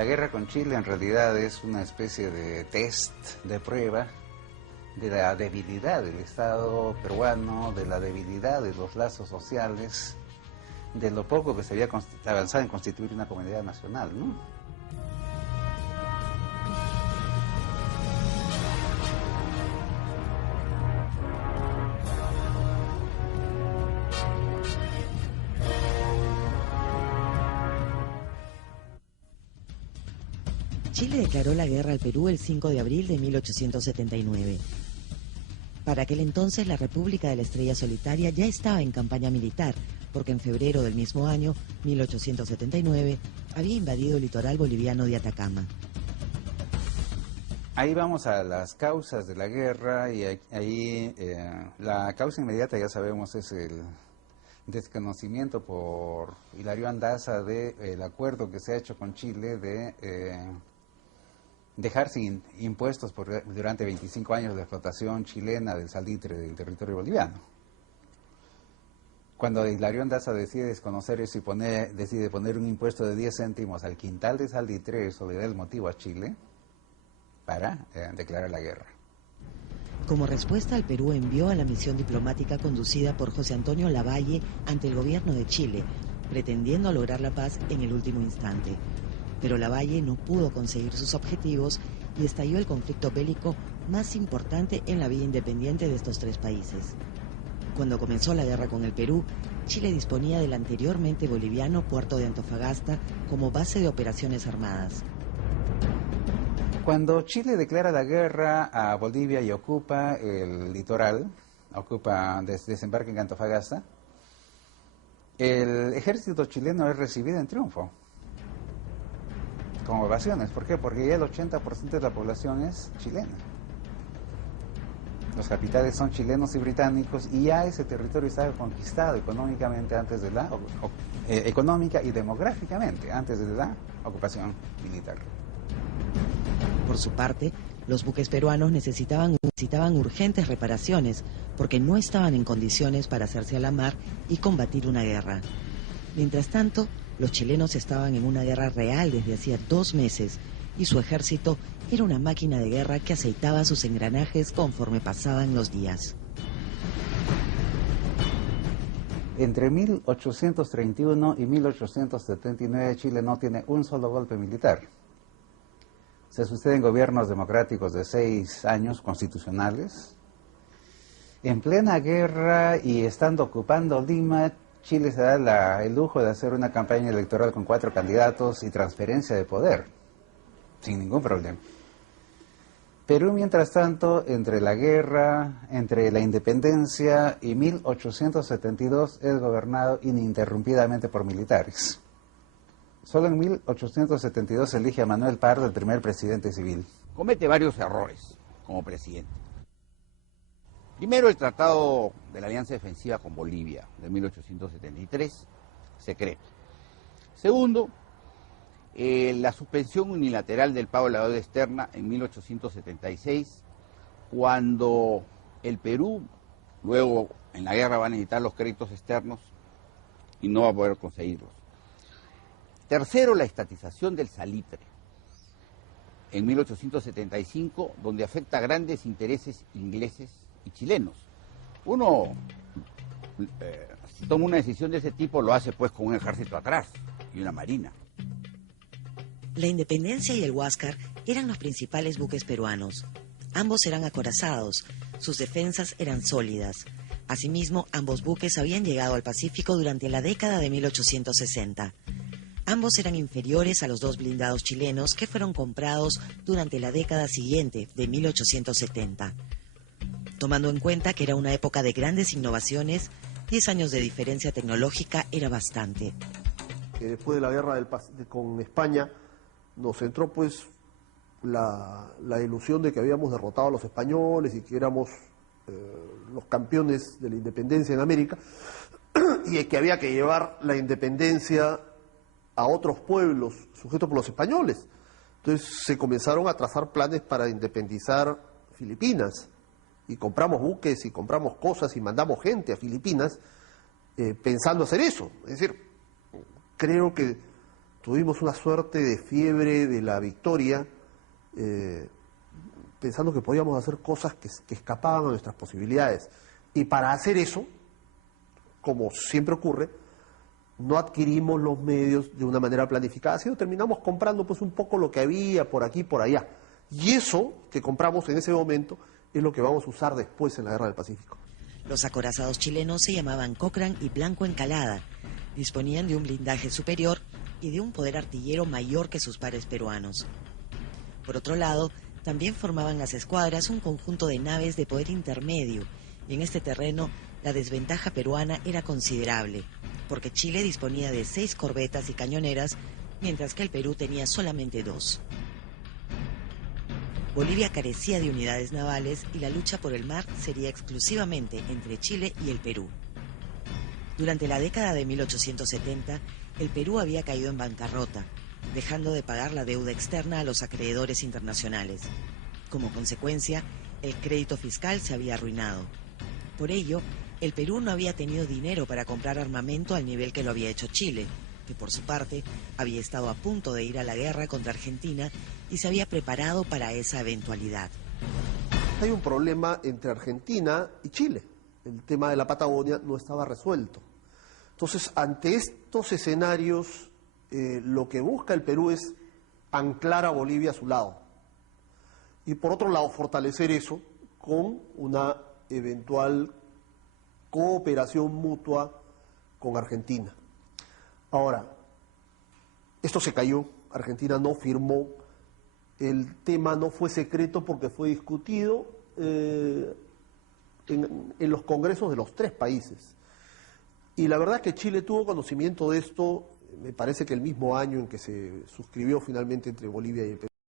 La guerra con Chile en realidad es una especie de test, de prueba de la debilidad del Estado peruano, de la debilidad de los lazos sociales, de lo poco que se había avanzado en constituir una comunidad nacional, ¿no? Chile declaró la guerra al Perú el 5 de abril de 1879. Para aquel entonces, la República de la Estrella Solitaria ya estaba en campaña militar, porque en febrero del mismo año, 1879, había invadido el litoral boliviano de Atacama. Ahí vamos a las causas de la guerra y ahí la causa inmediata, ya sabemos, es el desconocimiento por Hilario Andaza del acuerdo que se ha hecho con Chile de dejar sin impuestos durante 25 años de explotación chilena del salitre del territorio boliviano. Cuando Hilario Andaza decide desconocer eso y decide poner un impuesto de 10 céntimos al quintal de salitre, eso le da el motivo a Chile para declarar la guerra. Como respuesta, el Perú envió a la misión diplomática conducida por José Antonio Lavalle ante el gobierno de Chile, pretendiendo lograr la paz en el último instante. Pero Lavalle no pudo conseguir sus objetivos y estalló el conflicto bélico más importante en la vida independiente de estos tres países. Cuando comenzó la guerra con el Perú, Chile disponía del anteriormente boliviano puerto de Antofagasta como base de operaciones armadas. Cuando Chile declara la guerra a Bolivia y ocupa el litoral, desembarca en Antofagasta, el ejército chileno es recibido en triunfo, con ovaciones. ¿Por qué? Porque ya el 80% de la población es chilena. Los capitales son chilenos y británicos y ya ese territorio estaba conquistado económicamente económica y demográficamente antes de la ocupación militar. Por su parte, los buques peruanos necesitaban urgentes reparaciones porque no estaban en condiciones para hacerse a la mar y combatir una guerra. Mientras tanto, los chilenos estaban en una guerra real desde hacía 2 meses y su ejército era una máquina de guerra que aceitaba sus engranajes conforme pasaban los días. Entre 1831 y 1879 Chile no tiene un solo golpe militar. Se suceden gobiernos democráticos de 6 años constitucionales. En plena guerra y estando ocupando Lima, Chile se da el lujo de hacer una campaña electoral con 4 candidatos y transferencia de poder, sin ningún problema. Perú, mientras tanto, entre la guerra, entre la independencia y 1872 es gobernado ininterrumpidamente por militares. Solo en 1872 se elige a Manuel Pardo el primer presidente civil. Comete varios errores como presidente. Primero, el Tratado de la Alianza Defensiva con Bolivia de 1873 se cree. Segundo, la suspensión unilateral del pago de la deuda externa en 1876, cuando el Perú, luego en la guerra va a necesitar los créditos externos y no va a poder conseguirlos. Tercero, la estatización del salitre en 1875, donde afecta a grandes intereses ingleses y chilenos. Uno, si toma una decisión de ese tipo, lo hace pues con un ejército atrás y una marina. La Independencia y el Huáscar eran los principales buques peruanos. Ambos eran acorazados, sus defensas eran sólidas. Asimismo, ambos buques habían llegado al Pacífico durante la década de 1860. Ambos eran inferiores a los 2 blindados chilenos que fueron comprados durante la década siguiente, de 1870. Tomando en cuenta que era una época de grandes innovaciones, 10 años de diferencia tecnológica era bastante. Después de la guerra con España, nos entró pues la ilusión de que habíamos derrotado a los españoles y que éramos los campeones de la independencia en América y que había que llevar la independencia a otros pueblos sujetos por los españoles. Entonces se comenzaron a trazar planes para independizar Filipinas y compramos buques y compramos cosas y mandamos gente a Filipinas pensando hacer eso. Es decir, creo que tuvimos una suerte de fiebre de la victoria, pensando que podíamos hacer cosas que escapaban a nuestras posibilidades. Y para hacer eso, como siempre ocurre, no adquirimos los medios de una manera planificada, sino terminamos comprando pues un poco lo que había por aquí y por allá. Y eso que compramos en ese momento es lo que vamos a usar después en la Guerra del Pacífico. Los acorazados chilenos se llamaban Cochrane y Blanco Encalada. Disponían de un blindaje superior y de un poder artillero mayor que sus pares peruanos. Por otro lado, también formaban las escuadras un conjunto de naves de poder intermedio, y en este terreno la desventaja peruana era considerable, porque Chile disponía de 6 corbetas y cañoneras, mientras que el Perú tenía solamente 2. Bolivia carecía de unidades navales y la lucha por el mar sería exclusivamente entre Chile y el Perú. Durante la década de 1870, el Perú había caído en bancarrota, dejando de pagar la deuda externa a los acreedores internacionales. Como consecuencia, el crédito fiscal se había arruinado. Por ello, el Perú no había tenido dinero para comprar armamento al nivel que lo había hecho Chile, que por su parte había estado a punto de ir a la guerra contra Argentina y se había preparado para esa eventualidad. Hay un problema entre Argentina y Chile. El tema de la Patagonia no estaba resuelto. Entonces, ante estos escenarios, lo que busca el Perú es anclar a Bolivia a su lado. Y por otro lado, fortalecer eso con una eventual cooperación mutua con Argentina. Ahora, esto se cayó, Argentina no firmó, el tema no fue secreto porque fue discutido en los congresos de los 3 países. Y la verdad es que Chile tuvo conocimiento de esto, me parece que el mismo año en que se suscribió finalmente entre Bolivia y el Perú.